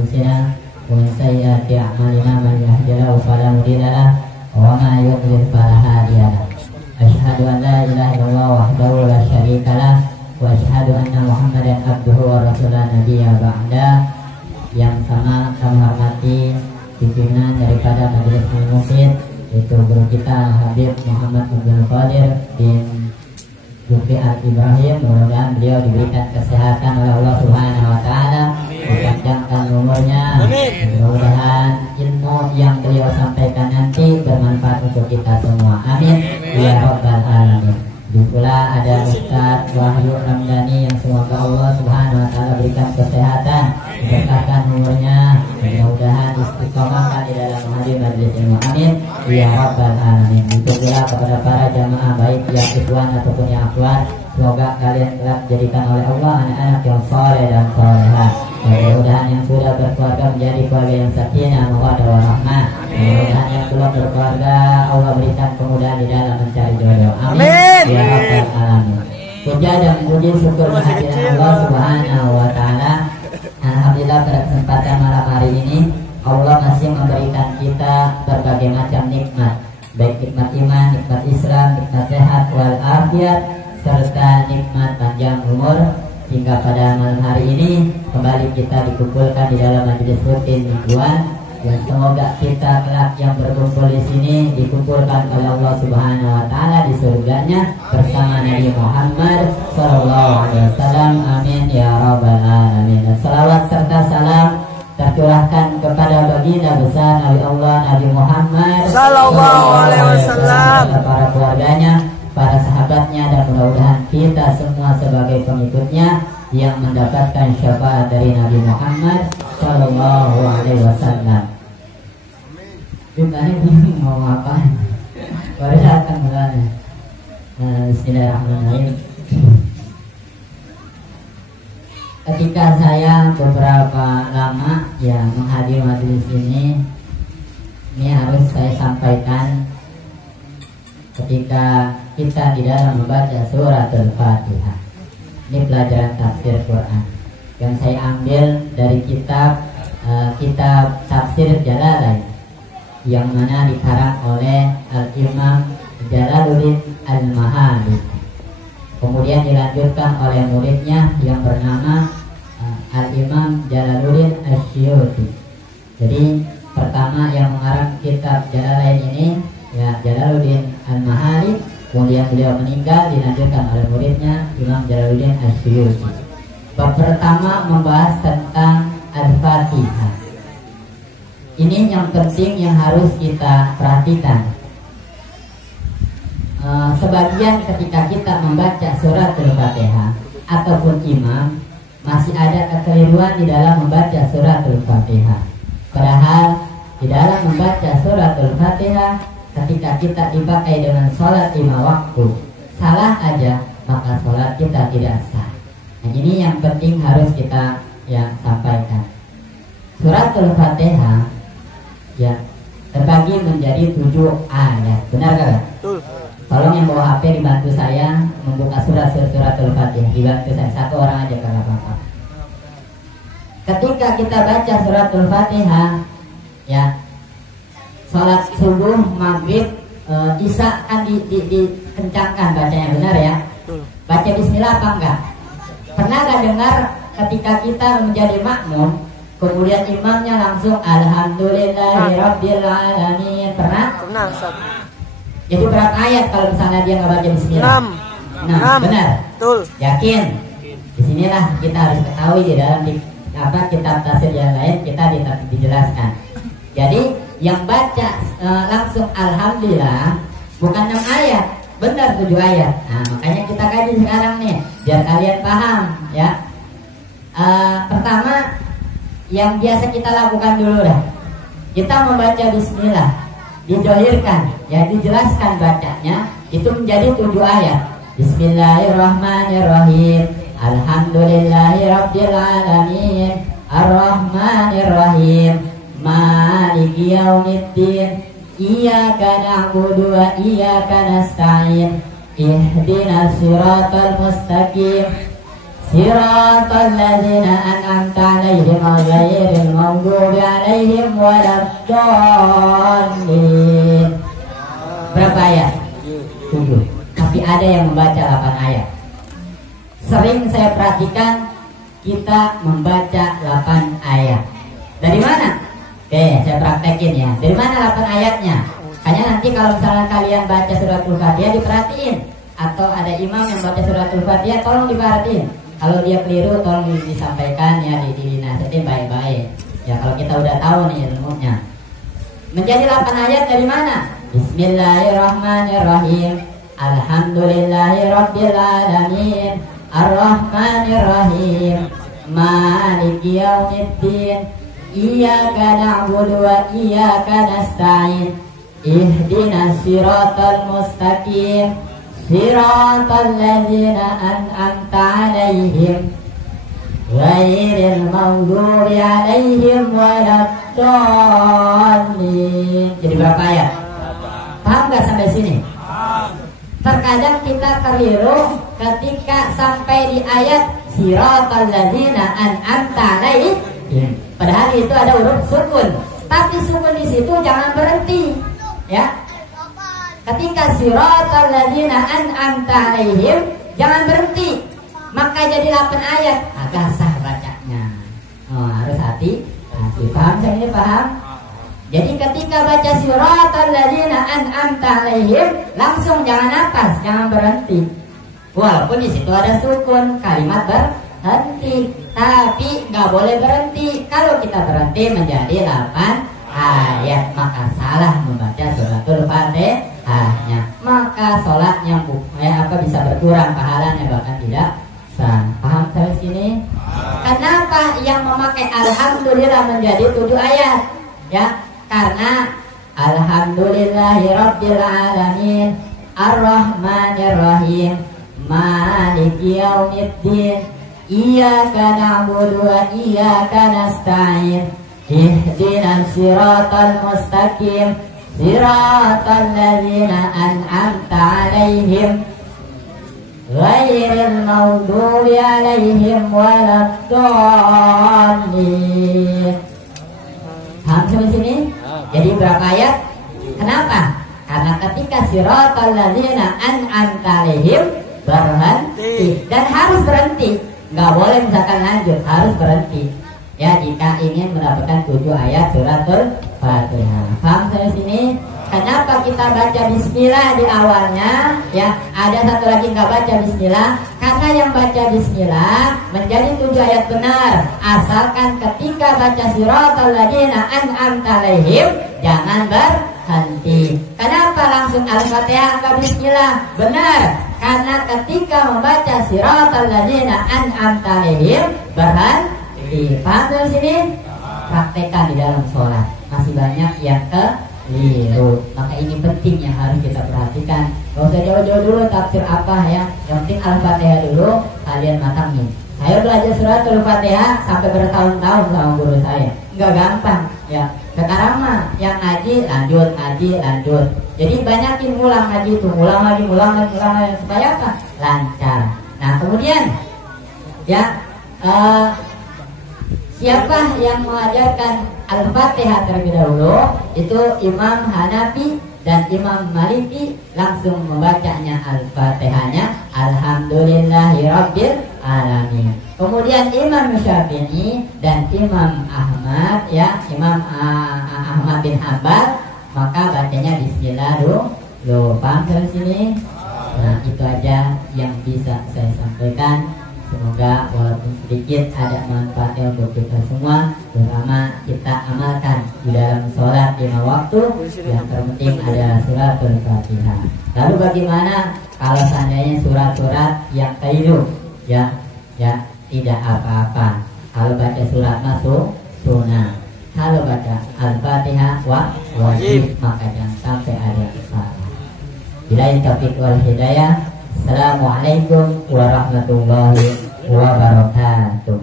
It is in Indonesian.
أنفسنا ومن سيئات أعمالنا من يهده الله فلا مضل له وما يضلل فلا هادي له أشهد أن لا إله إلا الله وحده لا شريك له وأشهد أن محمدا عبده ورسوله نبي بعده. Yang sama kami hormati pimpinan daripada Majelis Mufid, yaitu guru kita Habib Muhammad Abdul Qadir bin Zulfi Al-Ibrahim. Mudah-mudahan beliau diberikan kesehatan oleh Allah Subhanahu wa Ta'ala, dipanjangkan umurnya. Mudah-mudahan ilmu yang beliau sampaikan nanti bermanfaat untuk kita semua. Amin ya rabbal alamin. Pula ada Ustaz Wahyu Ramdhani yang semoga Allah Subhanahu wa Ta'ala berikan kesehatan, berkahkan umurnya, mudah-mudahan istiqomah di dalam menghadiri majelis ilmu. Amin ya rabbal alamin. Itu pula kepada para jamaah baik yang ikhwan ataupun yang akhwat, semoga kalian telah dijadikan oleh Allah anak-anak yang saleh dan salehah. Mudah-mudahan yang sudah berkeluarga menjadi keluarga yang sakinah mawaddah warahmah. Mudah-mudahan yang belum berkeluarga Allah berikan kemudahan di dalam mencari jodoh. Amin ya rabbal alamin. Puja dan puji syukur kehadiran Allah Subhanahu wa Ta'ala. Alhamdulillah pada kesempatan malam hari ini Allah masih memberikan kita berbagai macam nikmat, baik nikmat iman, nikmat Islam, nikmat sehat wal afiat, serta nikmat panjang umur. Hingga pada malam hari ini kembali kita dikumpulkan di dalam majelis rutin mingguan, dan semoga kita kelak yang berkumpul di sini dikumpulkan oleh Allah Subhanahu wa Ta'ala di surganya bersama Nabi Muhammad sallallahu alaihi wasallam. Amin ya rabbal alamin. Dan salawat serta salam tercurahkan kepada baginda besar Nabi Allah Nabi Muhammad sallallahu alaihi wasallam, para keluarganya, para sahabatnya, dan mudah-mudahan kita semua sebagai pengikutnya yang mendapatkan syafaat dari Nabi Muhammad sallallahu alaihi wasallam. Tadi bingung mau ngapain? Baru akan mulai. Bismillahirrahmanirrahim. Ketika saya beberapa lama menghadiri majelis ini harus saya sampaikan ketika kita di dalam membaca suratul Fatihah. Ini pelajaran tafsir Quran yang saya ambil dari kitab tafsir Jalalain, yang mana dikarang oleh Al-Imam Jalaluddin Al-Mahali. Kemudian dilanjutkan oleh muridnya yang bernama Al-Imam Jalaluddin Asy-Syuuti. Jadi pertama yang mengarang kitab Jalalain ini Jalaluddin Al-Mahali, kemudian beliau meninggal, dilanjutkan oleh muridnya Imam Jalaluddin Asy-Syuuti. Bab pertama membahas tentang Al-Fatihah. Ini yang penting yang harus kita perhatikan. Sebagian ketika kita membaca surat Al-Fatihah ataupun imam masih ada kekeliruan di dalam membaca surat Al-Fatihah. Padahal di dalam membaca surat Al-Fatihah, ketika kita dipakai dengan sholat 5 waktu, salah aja maka sholat kita tidak sah. Nah, ini yang penting harus kita sampaikan. Surat Al-Fatihah terbagi menjadi 7 ayat. Benar kan? Tolong yang bawa HP dibantu saya membuka surat Al-Fatihah. Dibantu saya, satu orang aja kalau apa-apa. Ketika kita baca surat Al-Fatihah, sholat subuh, maghrib, isya kan dikencangkan bacanya, benar ya? Baca bismillah apa enggak? Pernah gak dengar ketika kita menjadi makmum, kemudian imamnya langsung Alhamdulillahirabbil alamin? Pernah? Pernah, Ustaz. Jadi berapa ayat kalau misalnya dia nggak baca bismillah? 6. Benar? Betul. Yakin? Disinilah kita harus ketahui di dalam kitab tafsir yang lain kita dijelaskan. Jadi yang baca langsung Alhamdulillah bukan 6 ayat, benar 7 ayat. Nah, makanya kita kaji sekarang nih biar kalian paham ya. Pertama yang biasa kita lakukan dulu dah, kita membaca bismillah, didohirkan dijelaskan bacanya, itu menjadi 7 ayat. Bismillahirrahmanirrahim, Alhamdulillahirabbil alamin, Ar-Rahmanirrahim, Maliki yaumiddin, Iyyaka na'budu wa iyyaka nasta'in, Ihdinas siratal mustaqim, Siratal ladzina an'amta 'alaihim ghairil maghdubi 'alaihim waladdallin. Berapa ayat? 7. Tapi ada yang membaca 8 ayat. Sering saya perhatikan kita membaca 8 ayat. Dari mana? Oke, saya praktekin ya. Dari mana 8 ayatnya? Hanya nanti kalau misalnya kalian baca suratul Fatihah diperhatiin, atau ada imam yang baca suratul Fatihah tolong diperhatiin. Kalau dia keliru tolong disampaikan ya, dinasihatin baik-baik. Ya kalau kita udah tahu nih ilmunya. Menjadi 8 ayat dari mana? Bismillahirrahmanirrahim. Alhamdulillahirabbil alamin. Ar-Rahmanir-Rahim. Maliki yaumiddin. Iyyaka na'budu wa iyyaka nasta'in. Ihdinas siratal mustaqim. Siratal ladzina an'amta 'alaihim ghairil maghdubi 'alaihim waladdallin. Jadi berapa ayat? Paham nggak sampai sini? Terkadang kita keliru ketika sampai di ayat siratal ladzina an'amta 'alaihim. Padahal itu ada huruf sukun. Tapi sukun di situ jangan berhenti, ya. Ketika siratal ladzina an'amta 'alaihim jangan berhenti. Maka jadi 8 ayat, agak sah bacanya. Harus hati. Paham ini paham? Jadi ketika baca siratal ladzina an'amta 'alaihim langsung jangan nafas, jangan berhenti. Walaupun di situ ada sukun, kalimat berhenti, tapi nggak boleh berhenti. Kalau kita berhenti menjadi 8 ayat, maka salah membaca suratul Fatihahnya. Maka sholatnya bisa berkurang pahalanya, bahkan tidak sah. Paham sampai sini? Kenapa yang memakai alhamdulillah menjadi 7 ayat? Ya, karena alhamdulillahirabbil alamin, ar-rahmanir-rahim, maliki yaumiddin, iyyaka na'budu wa iyyaka nasta'in, ihdinas siratal mustaqim, siratal ladzina an'amta 'alaihim ghairil maghdubi 'alaihim waladdallin. Paham sampai sini? Jadi berapa ayat? Kenapa? Karena ketika siratal ladzina an'amta 'alaihim berhenti, dan harus berhenti. Nggak boleh misalkan lanjut, harus berhenti. Ya, jika ingin mendapatkan 7 ayat suratul Fatihah. Paham sampai sini? Kenapa kita baca bismillah di awalnya? Ya, ada satu lagi nggak baca bismillah. Karena yang baca bismillah menjadi 7 ayat benar, asalkan ketika baca siratal ladzina an'amta 'alaihim jangan berhenti. Kenapa langsung Al-Fatihah ke bismillah? Benar, karena ketika membaca siratal ladzina an'amta 'alaihim berhenti. Paham dari sini? Praktekkan di dalam sholat. Masih banyak yang keliru. Maka ini penting yang harus kita perhatikan. Gak usah jauh-jauh dulu tafsir apa ya. Yang penting Al-Fatihah dulu kalian matangin. Saya belajar suratul Fatihah sampai bertahun-tahun sama guru saya. Nggak gampang ya. Sekarang mah yang ngaji lanjut, Jadi banyakin ulang ngaji itu, ulang lagi supaya apa? Lancar. Nah kemudian ya siapa yang mengajarkan Al-Fatihah terlebih dahulu? Itu Imam Hanafi dan Imam Maliki langsung membacanya Al-Fatihahnya Alhamdulillahirabbil alamin. Kemudian Imam Syafi'i dan Imam Ahmad ya, Imam Ahmad bin Hanbal maka bacanya bismillah dulu. Paham sampai sini? Nah, itu aja yang bisa saya sampaikan. Semoga walaupun sedikit ada manfaatnya untuk kita semua, terutama kita amalkan di dalam sholat 5 waktu. Yang terpenting ada suratul Fatihah. Lalu bagaimana kalau seandainya surat-surat yang keliru? Ya tidak apa-apa. Kalau baca surat masuk sunnah. Kalau baca Al-Fatihah wajib, maka jangan sampai ada salah. Billahi taufiq wal hidayah. Assalamualaikum warahmatullahi wabarakatuh.